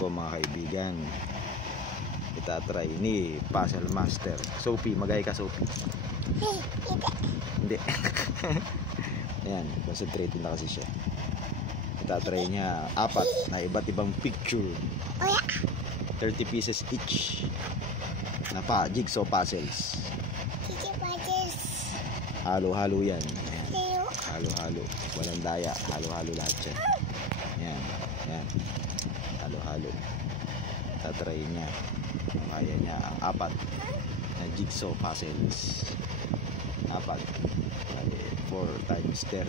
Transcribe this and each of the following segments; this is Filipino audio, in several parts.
po mga kaibigan, itatry ni Puzzle Master. Sophie, magay ka Sophie. Hindi. Ayan, concentrated na kasi siya. Itatry niya 4 na iba't ibang picture, 30 pieces each na jigsaw puzzles. Halo-halo yan. Halo-halo, walang daya, halo-halo lahat yan. Ayan, ayan, halo-halo. Tatry niya, kaya niya ang 4 na jigsaw puzzles. 4 times 30,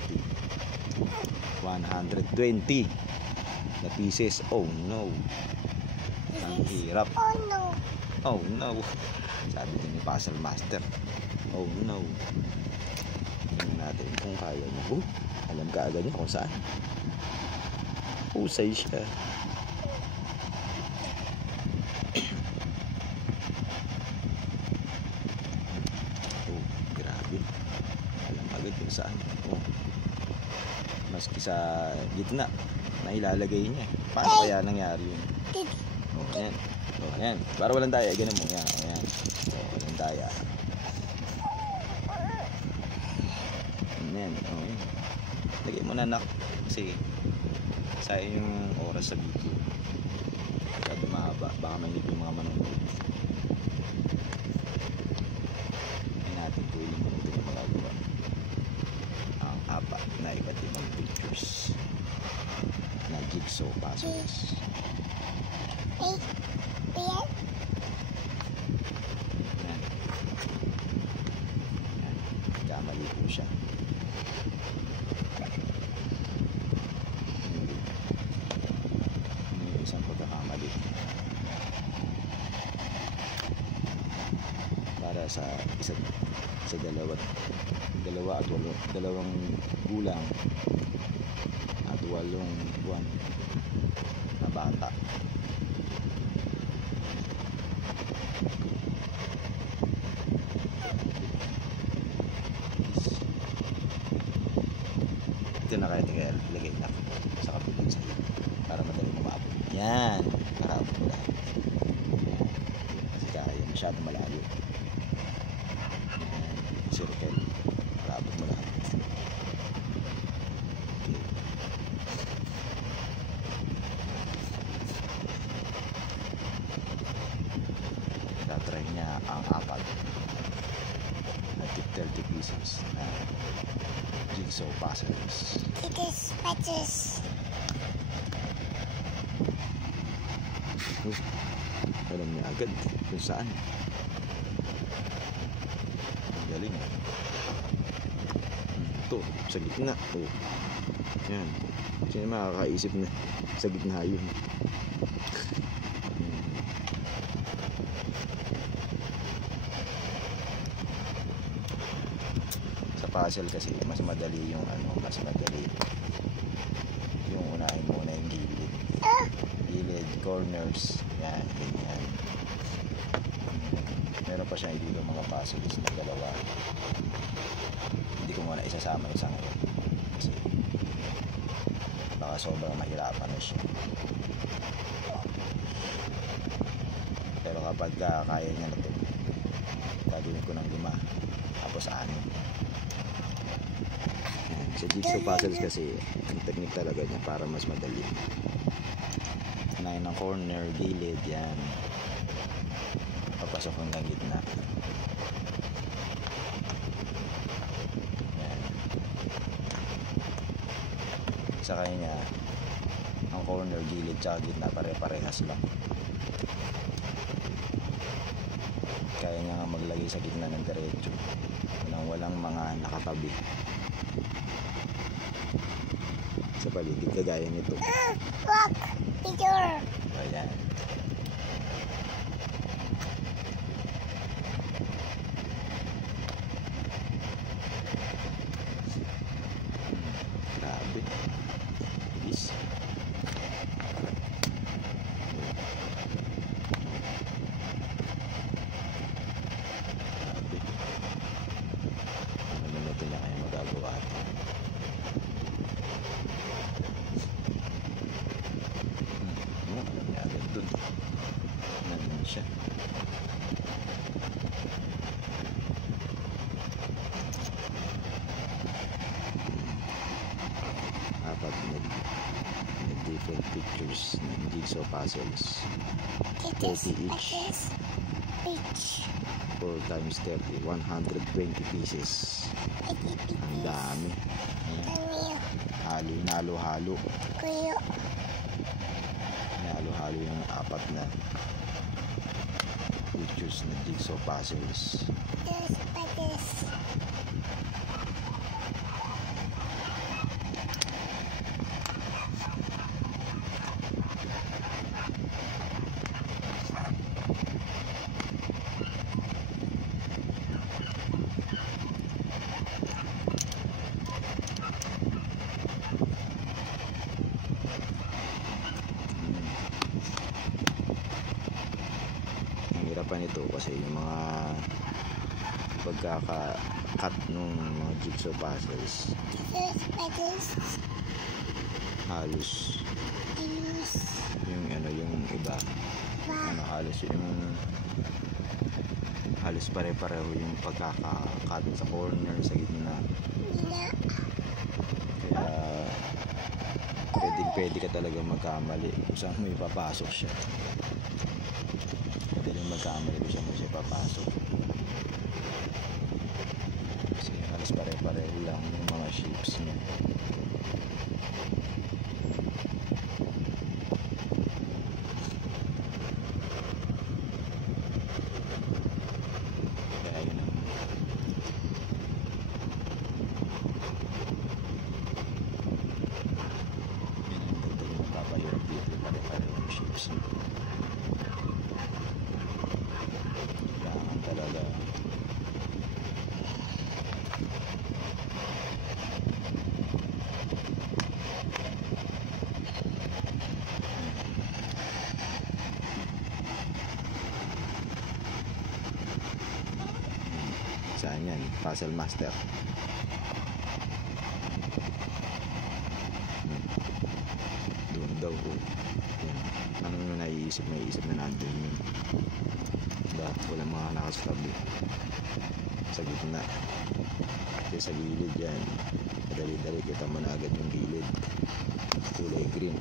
120 na pieces. Oh no, ang hirap. Oh no, sabi din ni Puzzle Master. Oh no. Tingnan natin kung kaya niya. Alam ka agad niya kung saan. Husay siya. Grabe. Alam agad kung saan. Maski sa gitna na ilalagay niya. Paano kaya nangyari yun? Ayan. Ayan. Para walang daya. Ganun mo. Ayan. Ayan. Walang daya. Ayan. Ayan. Lagay mo na nak. Kasi sayang yung oras sa video. Masyado mahaba. Baka mainip yung mga manonood. Ay natin 2 minuto na magagawa ang 4 na iba't ibang pictures na jigsaw puzzles. Ayan. Kamali po siya. Isang pagkakamali para sa dalawang gulang at 8 buwan na bata. Ito na kaya lagay na sa kapitan sa iyo para madali mababot. Yan, marabot mo lahat. Kasi kaya masyadong malayo. Circle, marabot mo lahat. Okay. Tatry niya ang 4 na 30 pieces na jigsaw puzzles. It is patches. Alam niya agad kung saan. Ang galing. Ito, sa gitna. Yan. Sino makakaisip na sa gitna yun? Sa puzzle kasi mas madali yung mas madali yung unahin muna yung gilid, corners, yan, ganyan. Meron pa siya dito mga puzzles na dalawa. Hindi ko muna isasama yung sa ngayon kasi baka sobrang mahirapan na siya. Pero kapag kaya niya na ito, gagawin ko ng 5 tapos 6. Sa jigsaw puzzles kasi ang technique talaga niya para mas madali. Unahin ng corner, gilid, yan. Papasok ng gitna. Yan. Sa kanya, ang corner, gilid, tsaka gitna pare-parehas lang. Kaya niya nga maglagay sa gitna ng diretso nang walang mga nakatabi sa paligid kagaya nito. Look, picture. Ayan. Grabe. Bilis. Grabe. Ano minuto niya kaya magagawa ito? Alam niya agad. different pictures ng jigsaw puzzles. This 30 each. Each. 4 times 30, 120 pieces. Ang dami. Halo-halo. Kuya. Halo-halo yung 4 na pictures na jigsaw puzzles. This by this. Ang hirapan ito kasi yung mga pagkaka-cut nung mga jigsaw puzzles This by this. halos Ayos. yung iba halos halos pare-pareho yung pagkaka-cut sa corner, sa gitna, Nina. kaya pwede ka talaga magkamali kung saan mo ipapasok siya. Pwede rin magkamali kung saan mo siya ipapasok kasi halos pare-pareho lang yung mga shapes niya. Kaya yun ang dagdag na papahirap dito, pare-pareho yung shapes niya. Kailangan talaga saan yan? Puzzle Master. Doon daw po. Yan. Anong yung naiisip na nandun yun. Walang mga nakasabi sa gitna. Kasi sa gilid yan, dali-dali kita mo na agad yung gilid, kulay green.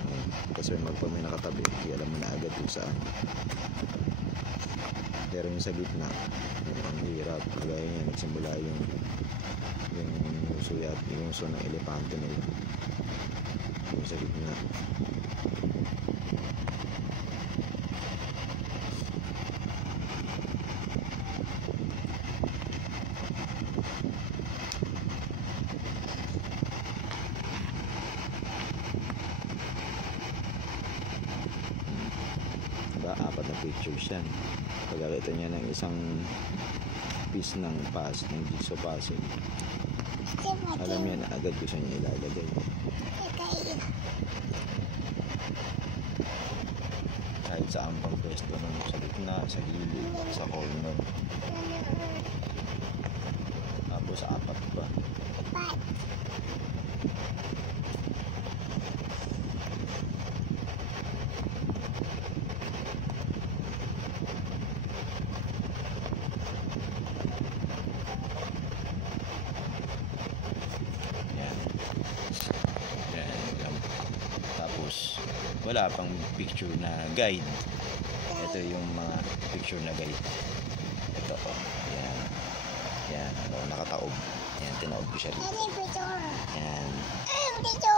Kasi pag may nakatabi, alam mo na agad kung saan. Pero yung sa gitna, ang hirap. Kagaya niya, nagsimula yung uso ng elepante na yun. Yung sa gitna. Diba, 4 na pictures yan. Pagkakita niya ng isang piece ng jigsaw puzzle, alam niya na agad kung saan niya ilalagay. Kahit saan pang pwesto nun, sa gitna, sa gilid, sa corner. Tapos 4 pa. Tapos wala pang picture na guide. Ito yung mga picture na guide. Ito yan nakataob. Yan, tinaob ko siya dito. Yan,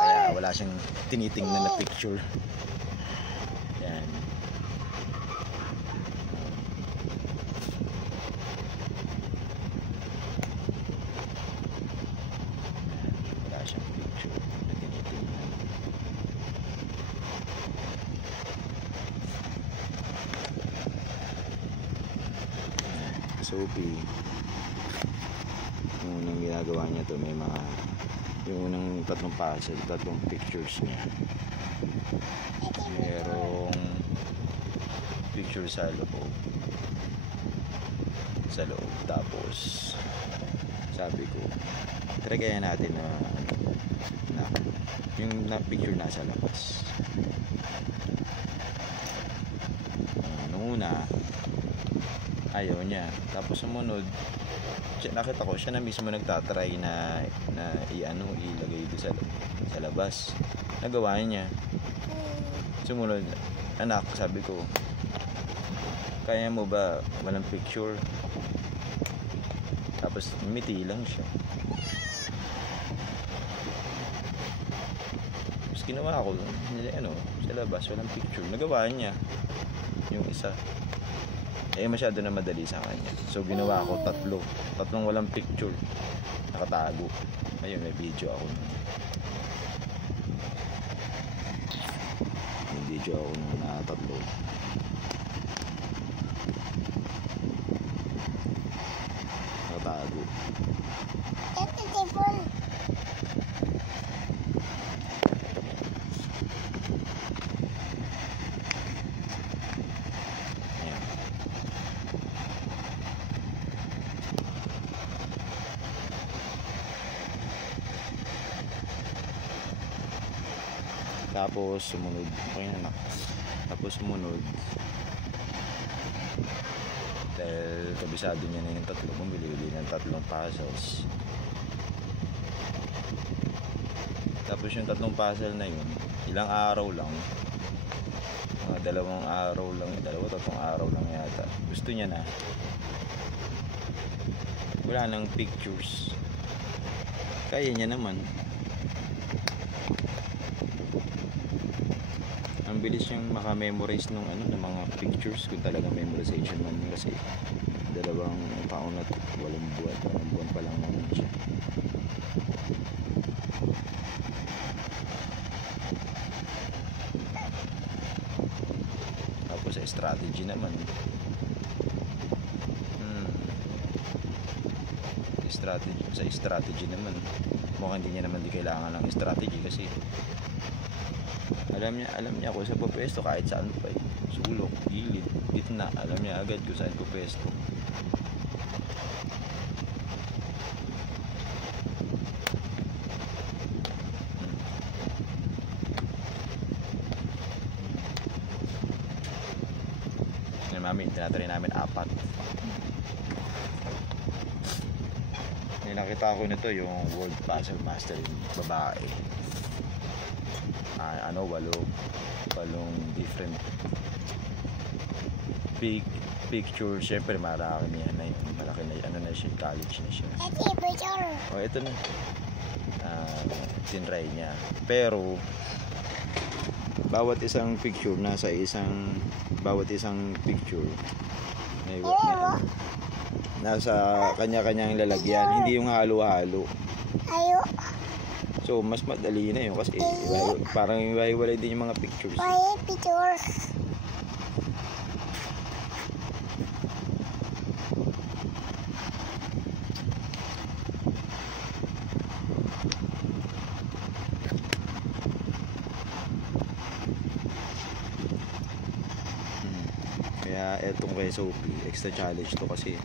kaya wala siyang tinitingnan na picture. Yan. Wala siyang picture na tinitingnan. Sophie, yung unang ginagawa niya to, may mga yung unang 3 puzzle, 3 pictures niya. Merong picture sa loob, tapos sabi ko try kaya natin na yung picture nasa labas. Nung una ayaw niya, tapos sumunod nakita ko siya na mismo nagtatry na ilagay dito sa labas. Nagawa niya. Sumunod, anak, sabi ko, kaya mo ba walang picture? Tapos ngumiti lang siya. Tapos ginawa ko, sa labas, walang picture. Nagawa niya yung isa. Masyado na madali sa kanya. So ginawa ko tatlong walang picture. Nakatago. Ayun, may video ako. May video ako na tatlo. Nakatago. Ito table. Ayan. Tapos sumunod. Okay na. Tapos sumunod. Dahil kabisado niya na yung tatlo. Bumili ng 3 puzzles. Tapos yung 3 puzzle na yun, ilang araw lang. Mga 2 araw lang. 2-3 araw lang yata. Gusto niya na. Wala nang pictures. Kaya niya naman. Ang bilis niyang makamemorize ng mga pictures kung talaga memorization man yun, kasi 2 taon at 8 buwan pa lang naman siya. Tapos sa strategy naman, strategy naman, mukhang hindi niya naman kailangan ng strategy, kasi alam niya kung saan po pwesto, kahit saan pa sulok, gilid, gitna, alam niya agad kung saan po pwesto. Tinatry namin 4. Nakita ko nito yung World Puzzle Master, yung babae. 8 different picture. Syempre malaki na siya, college na siya. Ito picture. Ito na. Tinry niya. Pero bawat isang picture nasa kanya-kanyang lalagyan, hindi yung halo-halo. Ayo. So mas madali na yun, kasi parang iwahiwalay din yung mga pictures. Pictures. Kaya etong kay Sophie, extra challenge to, kasi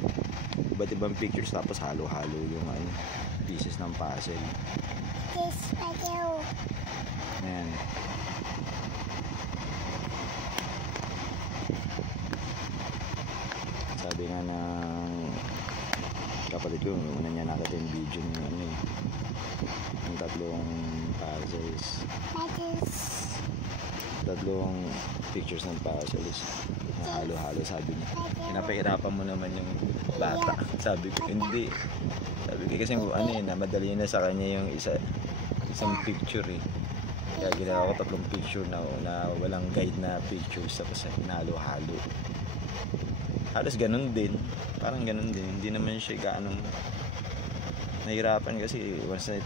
iba't ibang pictures tapos halo-halo yung pieces ng puzzle. This video. Ayan. Sabi nga ng kapatid ko, una niya nakita yung video ng yung 3 puzzles. 3 pictures ng puzzles. Halo-halo, sabi niya. Pinapahirapan mo naman yung bata. Sabi ko, hindi. Sabi ko, kasi madali na sa kanya yung isang picture eh. Kaya ginawa ko 3 picture na walang guide na pictures, tapos hinalo-halo. Halos ganun din. Parang ganun din. Hindi naman siya gaanong nahirapan, kasi once na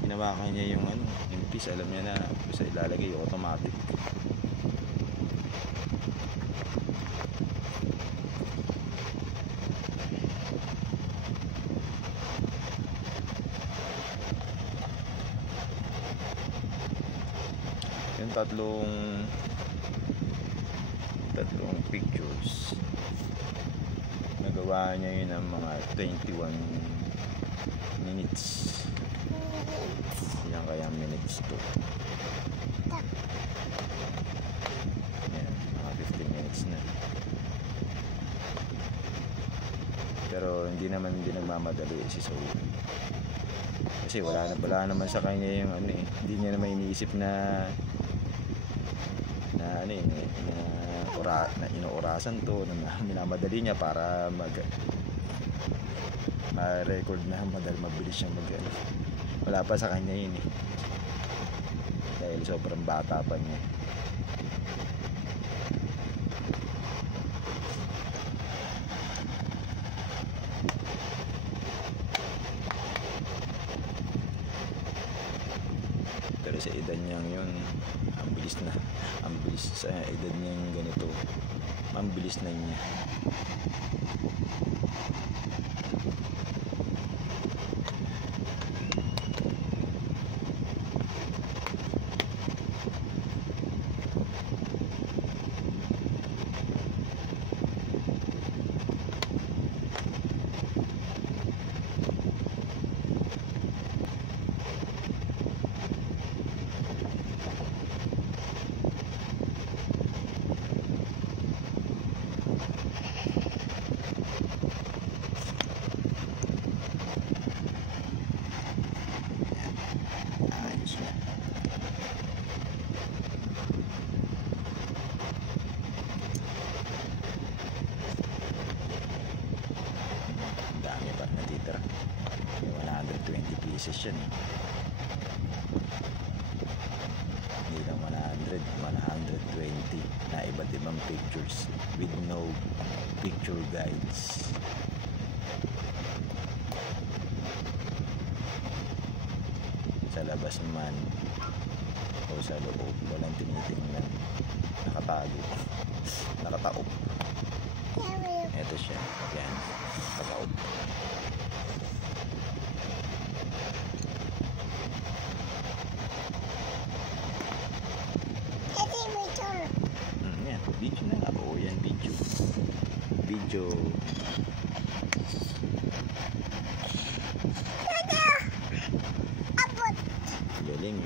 pinawakan niya yung piece, alam niya na sa ilalagay yung automatic. Yung 3 pictures, nagawa niya yun ng mga 21 minutes. Yan kaya minutes to. Yan, mga 15 minutes na. Pero hindi naman nagmamadali si Sophie. Kasi wala naman sa kanya yung hindi niya naman iniisip na Inoorasan to na minamadali niya para ma-record na mabilis siyang wala pa sa kanya yun eh, dahil sobrang bata pa niya. Pero sa edad niyang yun, ang bilis sa edad niyang ganito, ang bilis na niya. Pieces yan, hindi lang 100, 120 na iba't ibang pictures with no picture guides. Sa labas man o sa loob, walang tinitingnan, nakataob. Ito siya, yan, nakataob. Video na nga po yan, video galing.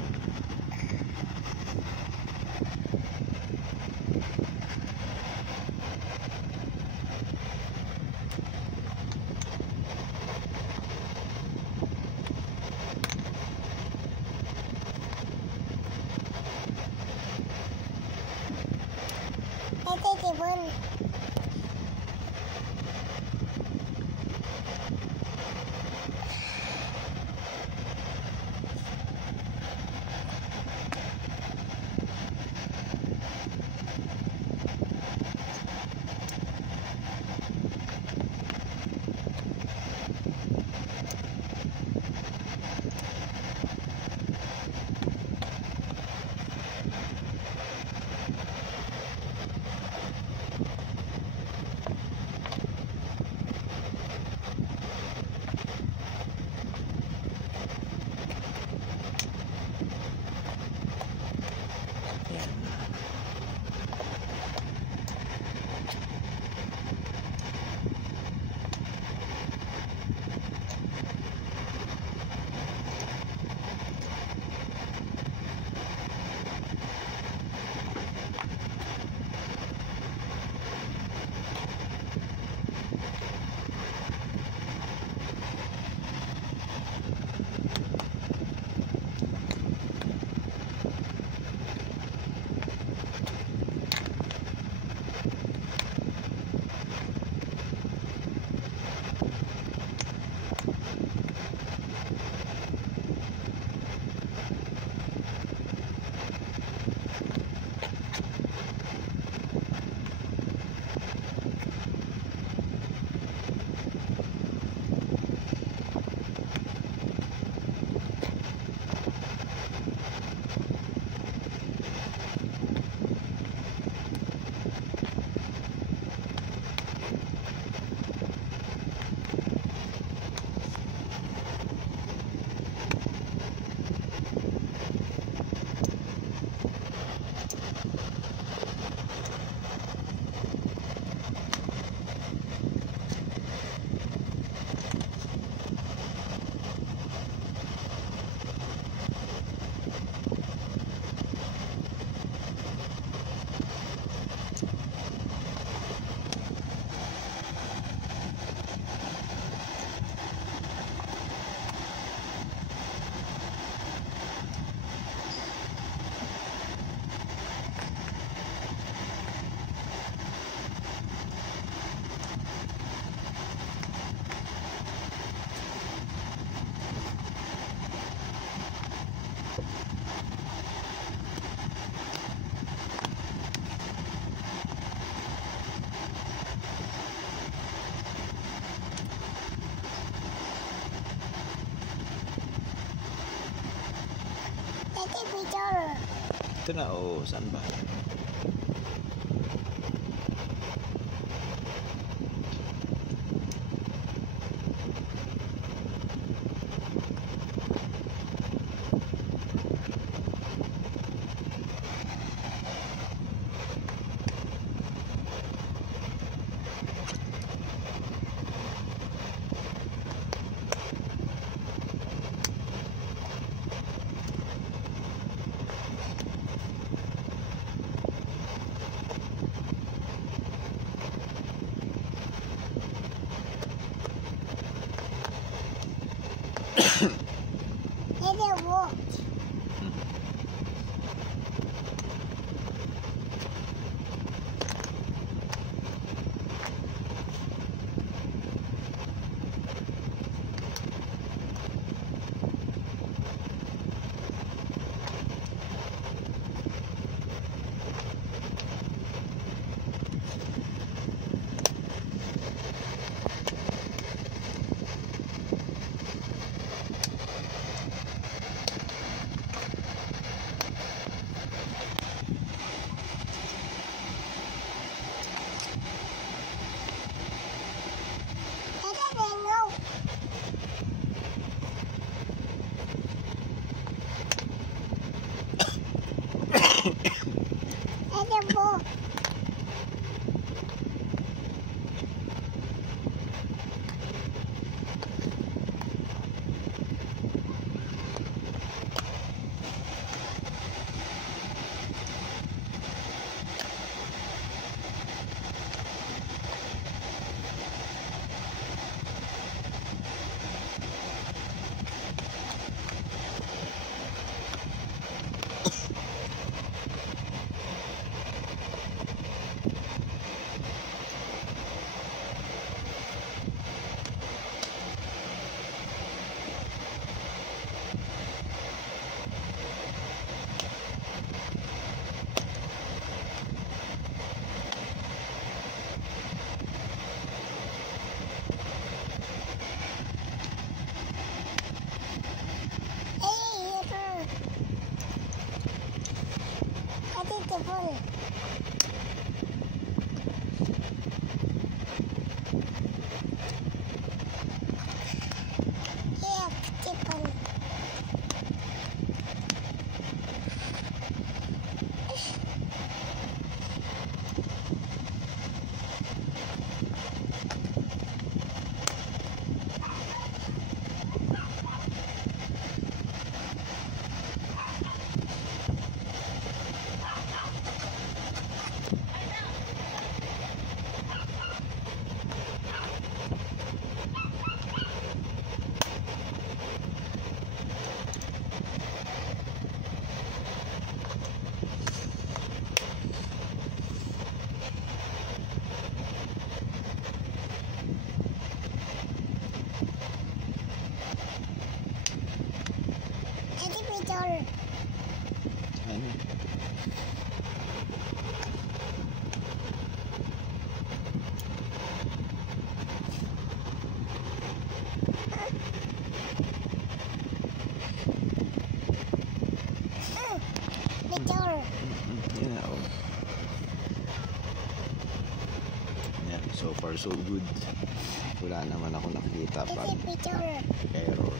Ito na, oh, saan ba? Dede walk. Dede bingo. Dede walk. Beautiful. Yeah, beautiful. Teddy bear. Ayun. Bear. Yan na, oh. Yan, so far so good. Wala naman ako nakikita pag Teddy bear. error.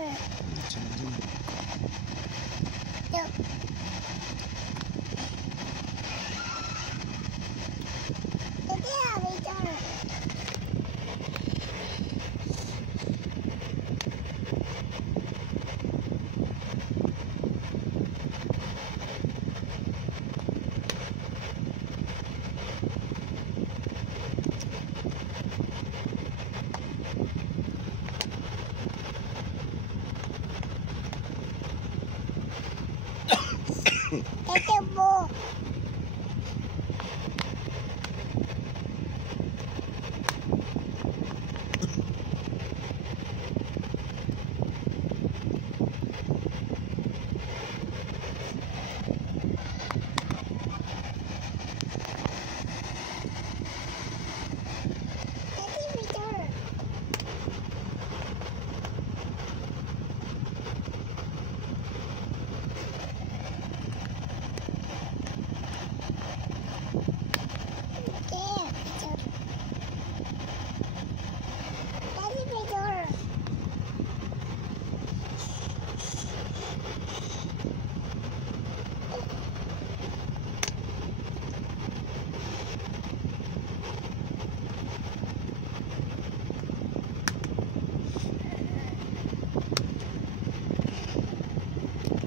Diyan, diyan. Look. Daddy, picture. Daddy, ball. Daddy, picture. Yeah, picture. Daddy, picture.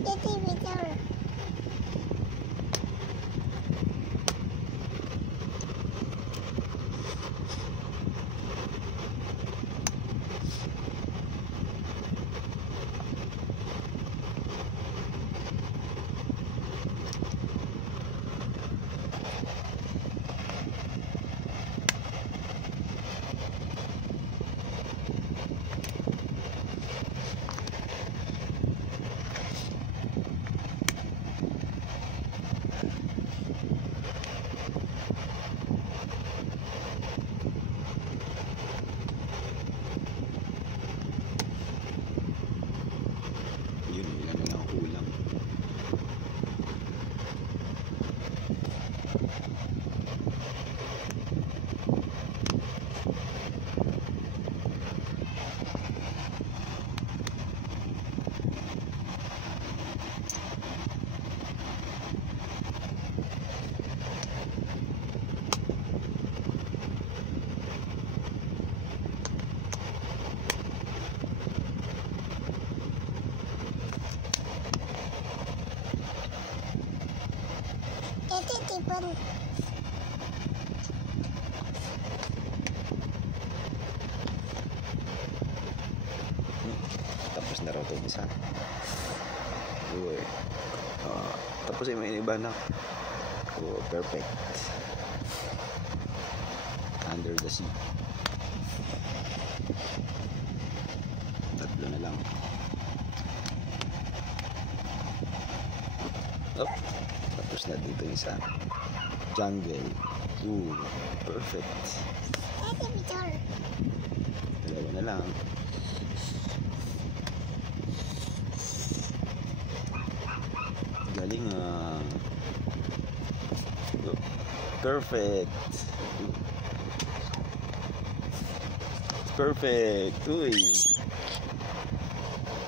Daddy, picture. Yun, ilan na lang ang kulang. Daddy, tipon. Tapos na raw itong isa. Uy. Tapos ay may iba na. Oh, perfect. Under the sea. Tatlo na lang. Oh, tapos na dito yung isa. Jungle. Ooh, perfect. Daddy, picture. Dalawa na lang. Galing ah. Oh, perfect. Perfect. Uy.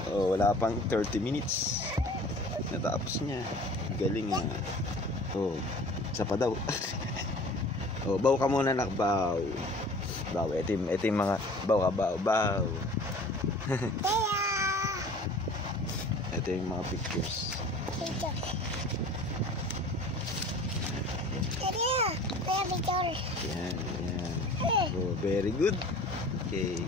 Oh, wala pang 30 minutes. Natapos niya. Galing ah. Oh, isa pa daw. Oh, baw ka muna nak, baw. Baw, ito yung mga baw ka, baw. Daya. Ito yung mga pictures. Picture. Daddy, picture. Yan, yan. Oh, very good. Okay.